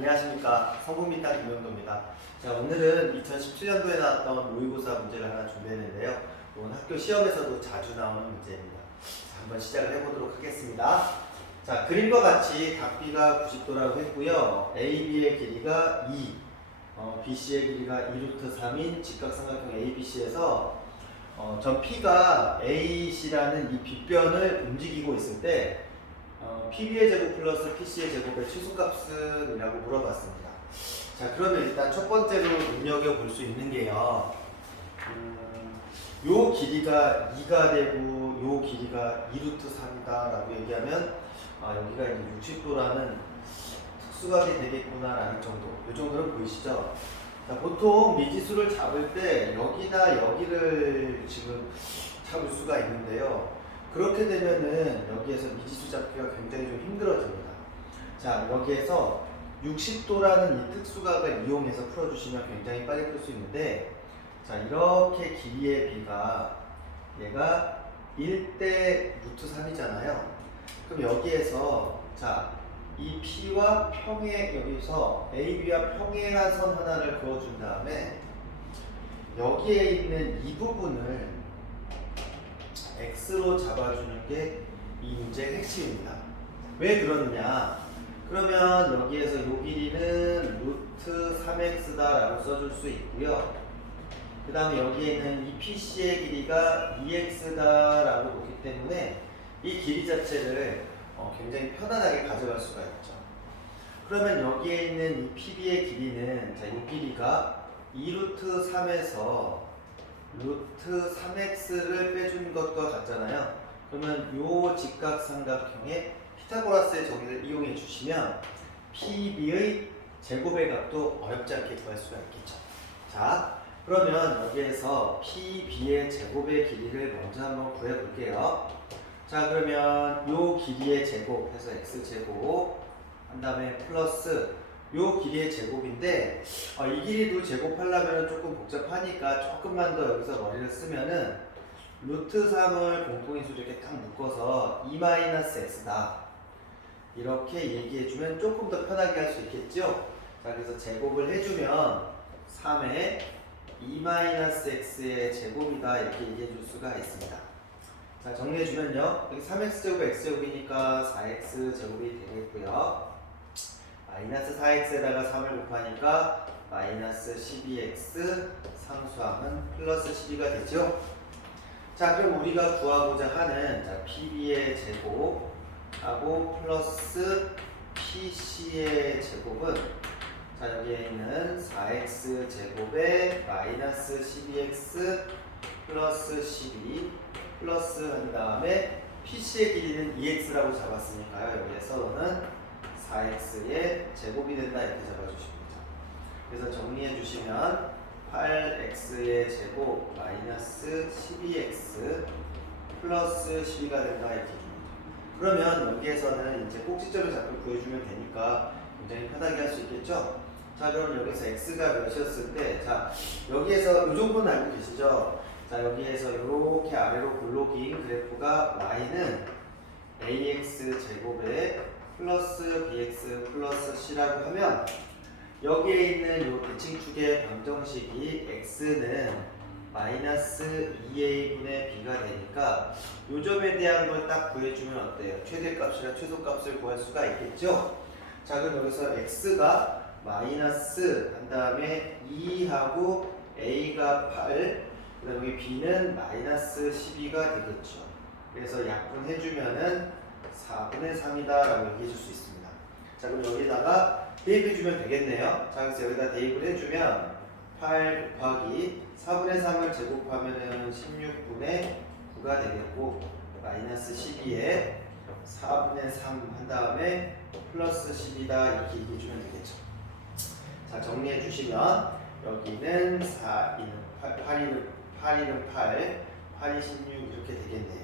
안녕하십니까 성국민당 김영도입니다. 자 오늘은 2017년도에 나왔던 모의고사 문제를 하나 준비했는데요. 이건 학교 시험에서도 자주 나오는 문제입니다. 자, 한번 시작을 해보도록 하겠습니다. 자 그림과 같이 각비가 90도라고 했고요. AB의 길이가 2, 어, BC의 길이가 2루트 3인 직각삼각형 ABC에서 어, 전 P가 AC라는 이 빗변을 움직이고 있을 때 어, PB의 제곱 플러스 PC의 제곱의 최소값은 이라고 물어봤습니다. 자, 그러면 일단 첫 번째로 눈여겨볼 수 있는 게요. 음, 요 길이가 2가 되고 요 길이가 2루트 3이다 라고 얘기하면 아, 여기가 이제 60도라는 특수각이 되겠구나라는 정도. 요 정도는 보이시죠? 자, 보통 미지수를 잡을 때 여기나 여기를 지금 잡을 수가 있는데요. 그렇게 되면은 여기에서 미지수 잡기가 굉장히 좀 힘들어집니다. 자, 여기에서 60도라는 이 특수각을 이용해서 풀어주시면 굉장히 빨리 풀 수 있는데, 자, 이렇게 길이의 비가 얘가 1대 루트 3이잖아요. 그럼 여기에서, 자, 이 P와 평행, 여기서 AB와 평행한 선 하나를 그어준 다음에, 여기에 있는 이 부분을 x로 잡아주는 게 이 문제의 핵심입니다. 왜 그러느냐? 그러면 여기에서 요 길이는 루트 3x다라고 써줄 수 있고요. 그 다음에 여기에 있는 이 PC의 길이가 2x다라고 놓기 때문에 이 길이 자체를 어, 굉장히 편안하게 가져갈 수가 있죠. 그러면 여기에 있는 이 PB의 길이는 자, 이 길이가 2루트 3에서 루트 3x를 빼준 것과 같잖아요. 그러면 요 직각삼각형의 피타고라스의 정의를 이용해 주시면 PB의 제곱의 값도 어렵지 않게 구할 수가 있겠죠. 자, 그러면 여기에서 PB의 제곱의 길이를 먼저 한번 구해 볼게요. 자, 그러면 요 길이의 제곱 해서 x제곱 한 다음에 플러스 요 길이의 제곱인데 어, 이 길이도 제곱하려면 조금 복잡하니까 조금만 더 여기서 머리를 쓰면은 루트 3을 공통인수 이렇게 딱 묶어서 2-x다. 이렇게 얘기해주면 조금 더 편하게 할 수 있겠죠? 자 그래서 제곱을 해주면 3의 2-x의 제곱이다. 이렇게 얘기해줄 수가 있습니다. 자 정리해주면요. 여기 3x제곱 x제곱이니까 4x 제곱이 되겠고요 마이너스 4x에다가 3을 곱하니까 마이너스 12x 상수함은 플러스 12가 되죠. 자 그럼 우리가 구하고자 하는 자, PB의 제곱하고 플러스 PC의 제곱은 자 여기에 있는 4x 제곱에 마이너스 12x 플러스 12 플러스 한 다음에 PC의 길이는 2x라고 잡았으니까요 여기에서 너는 4x의 제곱이 된다 이렇게 잡아주십니다. 그래서 정리해 주시면 8x의 제곱 마이너스 12x 플러스 12가 된다 이렇게 줍니다. 그러면 여기에서는 이제 꼭지점의 좌표를 구해주면 되니까 굉장히 편하게 할 수 있겠죠? 자 그럼 여기서 x가 몇이었을 때, 자 여기에서 이 정도는 알고 계시죠? 자 여기에서 이렇게 아래로 굴러긴 그래프가 y는 ax 제곱에 플러스 bx 플러스 c라고 하면 여기에 있는 요 대칭축의 방정식이 x는 마이너스 2a분의 b가 되니까 요 점에 대한 걸 딱 구해주면 어때요? 최대값이랑 최소값을 구할 수가 있겠죠? 자 그럼 여기서 x가 마이너스 한 다음에 2하고 a가 8 그 다음 여기 b는 마이너스 12가 되겠죠. 그래서 약분해주면은 4분의 3이다 라고 얘기해 줄 수 있습니다. 자, 그럼 여기다가 대입해 주면 되겠네요. 자, 그래서 여기다 대입을 해주면 8 곱하기 4분의 3을 제곱하면은 16분의 9가 되겠고 마이너스 12에 4분의 3 한 다음에 플러스 10이다 이렇게 얘기해 주면 되겠죠. 자, 정리해 주시면 여기는 4이는 8, 8이는 8이는 8, 8이 16 이렇게 되겠네요.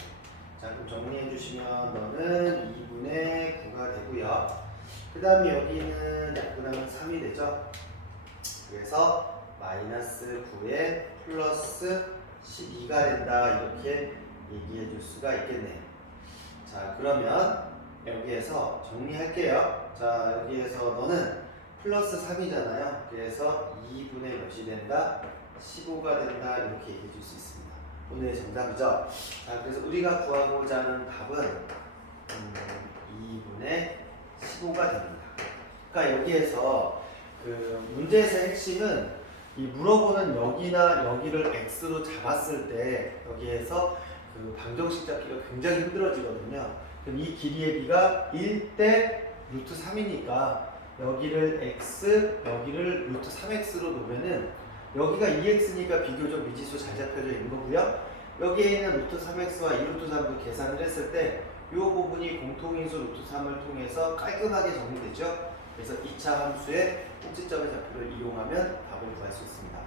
자 그럼 정리해 주시면 너는 2분의 9가 되고요. 그 다음에 여기는 약분하면 3이 되죠. 그래서 마이너스 9에 플러스 12가 된다 이렇게 얘기해 줄 수가 있겠네요. 자 그러면 여기에서 정리할게요. 자 여기에서 너는 플러스 3이잖아요. 그래서 2분의 몇이 된다? 15가 된다. 이렇게 얘기해 줄 수 있습니다. 오늘의 정답이죠. 자, 그래서 우리가 구하고자 하는 답은 음, 2분의 15가 됩니다. 그러니까 여기에서 그 문제에서 핵심은 이 물어보는 여기나 여기를 x로 잡았을 때 여기에서 그 방정식 잡기가 굉장히 힘들어지거든요. 그럼 이 길이의 비가 1대 루트 3이니까 여기를 x, 여기를 루트 3x로 놓으면은 여기가 2x니까 비교적 미지수 잘 잡혀져 있는 거고요. 여기에 있는 루트 3x와 2루트 3도 계산을 했을 때 이 부분이 공통인수 루트 3을 통해서 깔끔하게 정리되죠. 그래서 2차 함수의 꼭지점의 좌표를 이용하면 답을 구할 수 있습니다.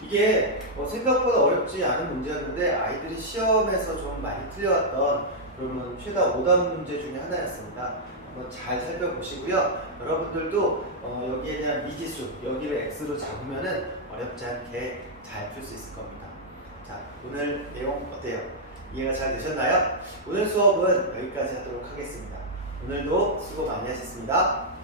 이게 어, 생각보다 어렵지 않은 문제였는데 아이들이 시험에서 좀 많이 틀려왔던 그러면 최다 오답 문제 중에 하나였습니다. 한번 잘 살펴보시고요. 여러분들도 어, 여기에 대한 미지수 여기를 x로 잡으면은 어렵지 않게 잘 풀 수 있을 겁니다. 자 오늘 내용 어때요? 이해가 잘 되셨나요? 오늘 수업은 여기까지 하도록 하겠습니다. 오늘도 수고 많이 하셨습니다.